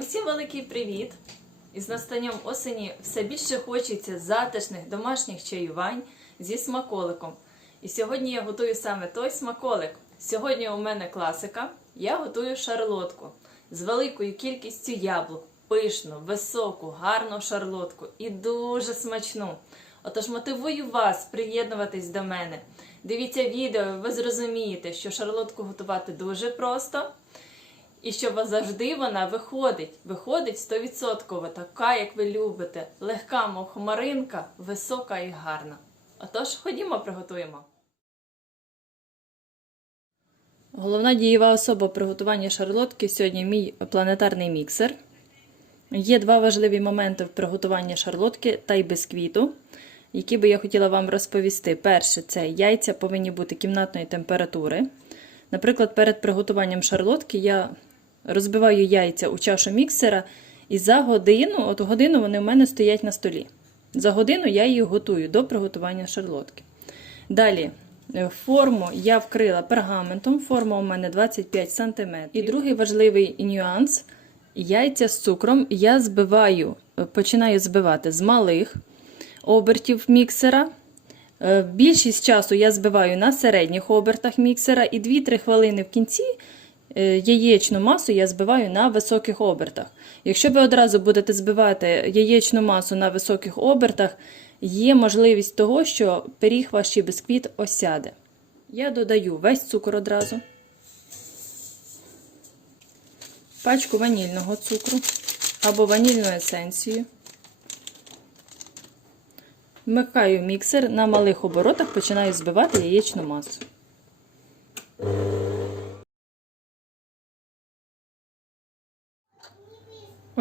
Усім великий привіт! Із настанням осені все більше хочеться затишних домашніх чаювань зі смаколиком. І сьогодні я готую саме той смаколик. Сьогодні у мене класика. Я готую шарлотку з великою кількістю яблук, пишну, високу, гарну шарлотку і дуже смачну. Отож мотивую вас приєднуватись до мене. Дивіться відео, ви зрозумієте, що шарлотку готувати дуже просто. І що вас завжди вона виходить, виходить 100%, така, як ви любите, легка, мов хмаринка, висока і гарна. Отож, ходімо, приготуємо. Головна дієва особа приготування шарлотки сьогодні мій планетарний міксер. Є два важливі моменти в приготуванні шарлотки та й бісквіту, які би я хотіла вам розповісти. Перше, це яйця повинні бути кімнатної температури. Наприклад, перед приготуванням шарлотки я розбиваю яйця у чашу міксера, і за годину, от годину вони в мене стоять на столі. За годину я їх готую до приготування шарлотки. Далі, е, форму я вкрила пергаментом, форма у мене 25 см. І другий важливий нюанс: яйця з цукром я збиваю, е, починаю збивати з малих обертів міксера. Е, Більшість часу я збиваю на середніх обертах міксера і 2-3 хвилини в кінці яєчну масу я збиваю на високих обертах. Якщо ви одразу будете збивати яєчну масу на високих обертах, є можливість того, що пиріг ваш чи бісквіт осяде. Я додаю весь цукор одразу, пачку ванільного цукру або ванільну есенцію. Вмикаю міксер на малих оборотах, починаю збивати яєчну масу.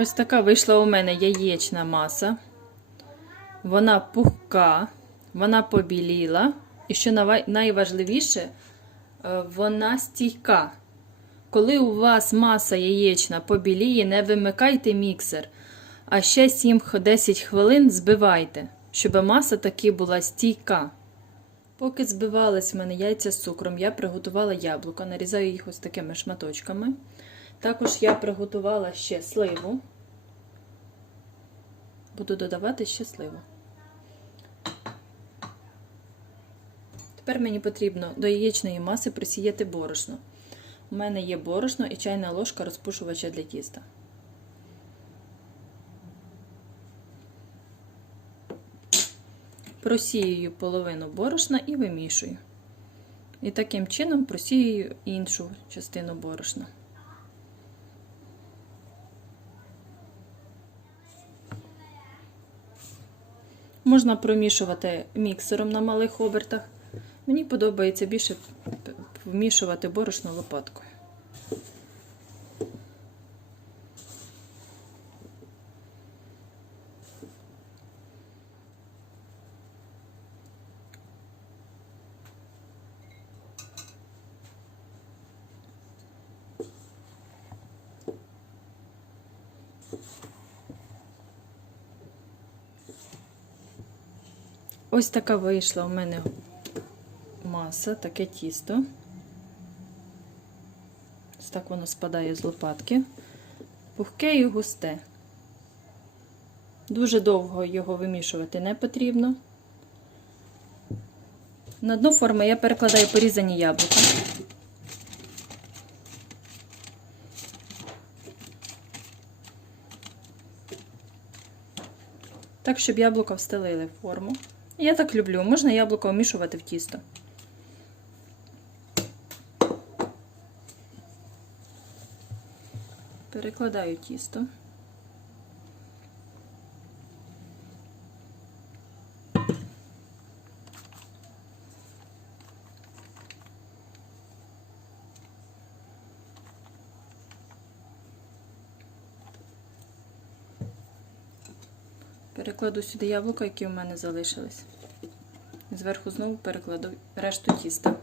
Ось така вийшла у мене яєчна маса. Вона пухка, вона побіліла. І що найважливіше, е, вона стійка. Коли у вас маса яєчна побіліє, не вимикайте міксер, а ще 7-10 хвилин збивайте, щоб маса таки була стійка. Поки збивались в мене яйця з цукром, я приготувала яблука, нарізаю їх ось такими шматочками. Також я приготувала ще сливу. Буду додавати ще сливу. Тепер мені потрібно до яєчної маси присіяти борошно. У мене є борошно і чайна ложка розпушувача для тіста. Просіюю половину борошна і вимішую. І таким чином просіюю іншу частину борошна. Можна промішувати міксером на малих обертах. Мені подобається більше вмішувати борошно лопаткою. Ось така вийшла у мене маса, таке тісто. Ось так воно спадає з лопатки. Пухке і густе. Дуже довго його вимішувати не потрібно. На дно форми я перекладаю порізані яблука. Так, щоб яблука встелили в форму. Я так люблю. Можна яблуко вмішувати в тісто. Перекладаю тісто. Перекладу сюди яблука, які у мене залишились. Зверху знову перекладу решту тіста.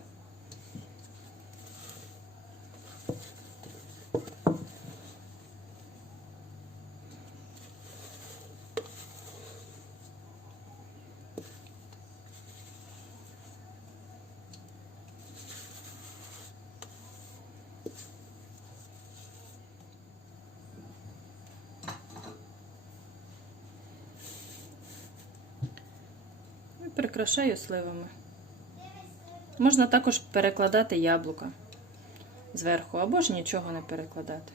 Прикрашаю сливами. Можна також перекладати яблука зверху, або ж нічого не перекладати.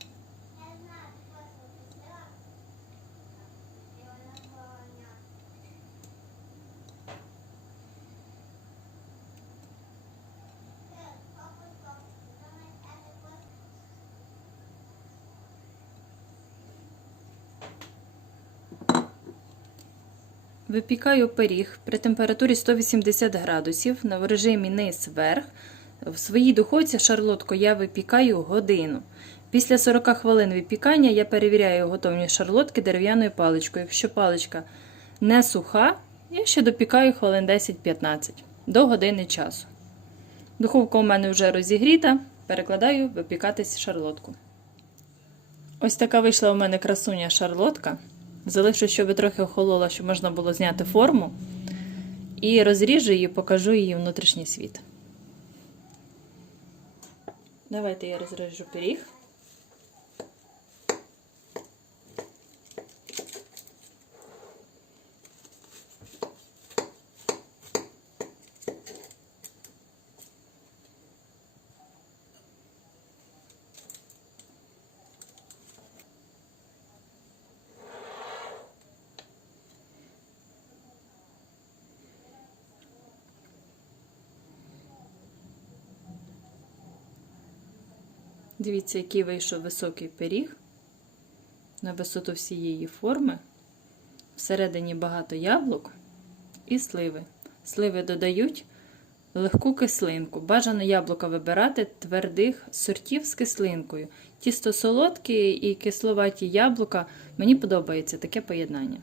Випікаю пиріг при температурі 180 градусів на режимі низ-верх. В своїй духовці шарлотку я випікаю годину. Після 40 хвилин випікання я перевіряю готовність шарлотки дерев'яною паличкою. Якщо паличка не суха, я ще допікаю хвилин 10-15 до години часу. Духовка у мене вже розігріта, перекладаю випікатись шарлотку. Ось така вийшла у мене красуня шарлотка. Залишу, щоб трохи охолола, щоб можна було зняти форму. І розріжу її, покажу її внутрішній світ. Давайте я розріжу пиріг. Дивіться, який вийшов високий пиріг на висоту всієї форми. Всередині багато яблук і сливи. Сливи додають легку кислинку. Бажано яблука вибирати твердих сортів з кислинкою. Тісто солодкі і кисловаті яблука. Мені подобається таке поєднання.